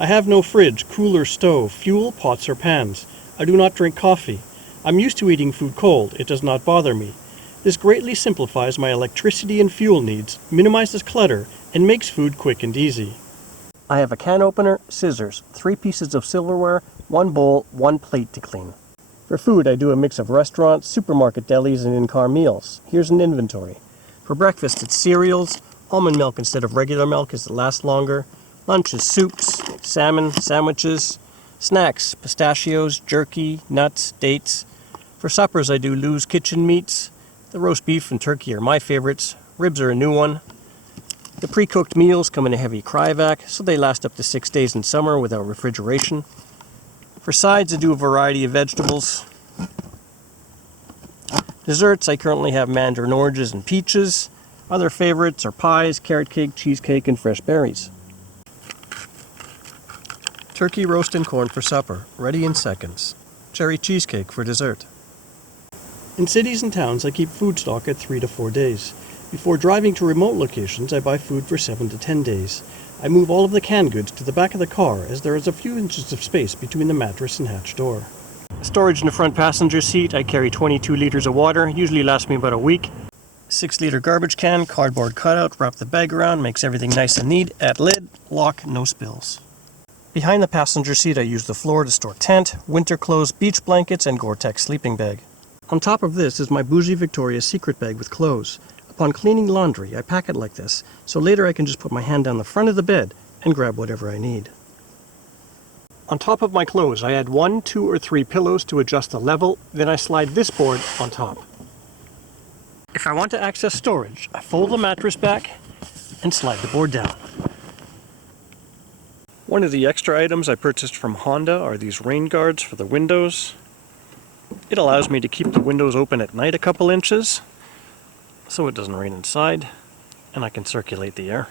I have no fridge, cooler, stove, fuel, pots or pans. I do not drink coffee. I'm used to eating food cold. It does not bother me. This greatly simplifies my electricity and fuel needs, minimizes clutter, and makes food quick and easy. I have a can opener, scissors, 3 pieces of silverware, 1 bowl, 1 plate to clean. For food, I do a mix of restaurants, supermarket delis, and in-car meals. Here's an inventory. For breakfast, it's cereals, almond milk instead of regular milk as it lasts longer. Lunch is soups, salmon, sandwiches. Snacks, pistachios, jerky, nuts, dates. For suppers, I do Lou's Kitchen meats. The roast beef and turkey are my favorites. Ribs are a new one. The pre-cooked meals come in a heavy cryovac, so they last up to 6 days in summer without refrigeration. For sides, I do a variety of vegetables. Desserts, I currently have mandarin oranges and peaches. Other favorites are pies, carrot cake, cheesecake, and fresh berries. Turkey roast and corn for supper, ready in seconds. Cherry cheesecake for dessert. In cities and towns, I keep food stock at 3 to 4 days. Before driving to remote locations, I buy food for 7 to 10 days. I move all of the canned goods to the back of the car as there is a few inches of space between the mattress and hatch door. Storage in the front passenger seat, I carry 22 liters of water, usually lasts me about a week. 6-liter garbage can, cardboard cutout, wrap the bag around, makes everything nice and neat, add lid, lock, no spills. Behind the passenger seat, I use the floor to store tent, winter clothes, beach blankets, and Gore-Tex sleeping bag. On top of this is my bougie Victoria's Secret bag with clothes. Upon cleaning laundry, I pack it like this, so later I can just put my hand down the front of the bed and grab whatever I need. On top of my clothes, I add 1, 2, or 3 pillows to adjust the level, then I slide this board on top. If I want to access storage, I fold the mattress back and slide the board down. One of the extra items I purchased from Honda are these rain guards for the windows. It allows me to keep the windows open at night a couple inches, so it doesn't rain inside, and I can circulate the air.